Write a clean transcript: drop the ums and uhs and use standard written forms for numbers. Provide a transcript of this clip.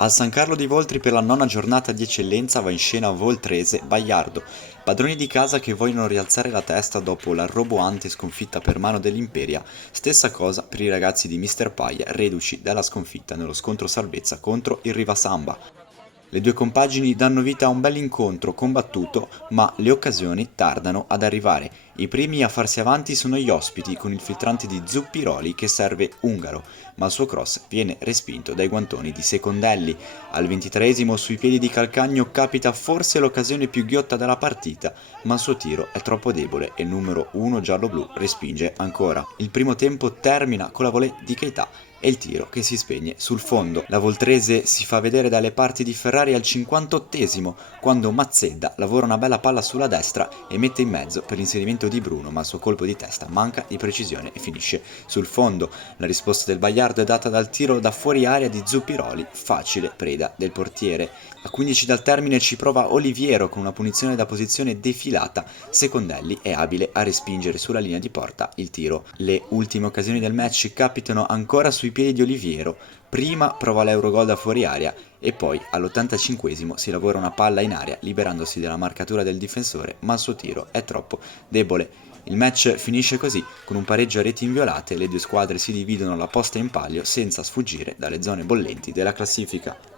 Al San Carlo di Voltri per la nona giornata di eccellenza va in scena Voltrese Baiardo, padroni di casa che vogliono rialzare la testa dopo la roboante sconfitta per mano dell'Imperia. Stessa cosa per i ragazzi di Mr. Pie, reduci dalla sconfitta nello scontro salvezza contro il Rivasamba. Le due compagini danno vita a un bel incontro combattuto, ma le occasioni tardano ad arrivare. I primi a farsi avanti sono gli ospiti, con il filtrante di Zuppiroli che serve Ungaro, ma il suo cross viene respinto dai guantoni di Secondelli. Al 23esimo sui piedi di Calcagno capita forse l'occasione più ghiotta della partita, ma il suo tiro è troppo debole e il numero 1 giallo-blu respinge ancora. Il primo tempo termina con la volée di Keita e il tiro che si spegne sul fondo. La Voltrese si fa vedere dalle parti di Ferrari al 58esimo, quando Mazzedda lavora una bella palla sulla destra e mette in mezzo per l'inserimento di Bruno, ma il suo colpo di testa manca di precisione e finisce sul fondo. La risposta del Baiardo è data dal tiro da fuori area di Zuppiroli, facile preda del portiere. A 15 dal termine ci prova Oliviero con una punizione da posizione defilata. Secondelli è abile a respingere sulla linea di porta il tiro. Le ultime occasioni del match capitano ancora sui piedi di Oliviero. Prima prova l'Eurogol da fuori area e poi all'85esimo si lavora una palla in aria liberandosi dalla marcatura del difensore, ma il suo tiro è troppo debole. Il match finisce così, con un pareggio a reti inviolate, le due squadre si dividono la posta in palio senza sfuggire dalle zone bollenti della classifica.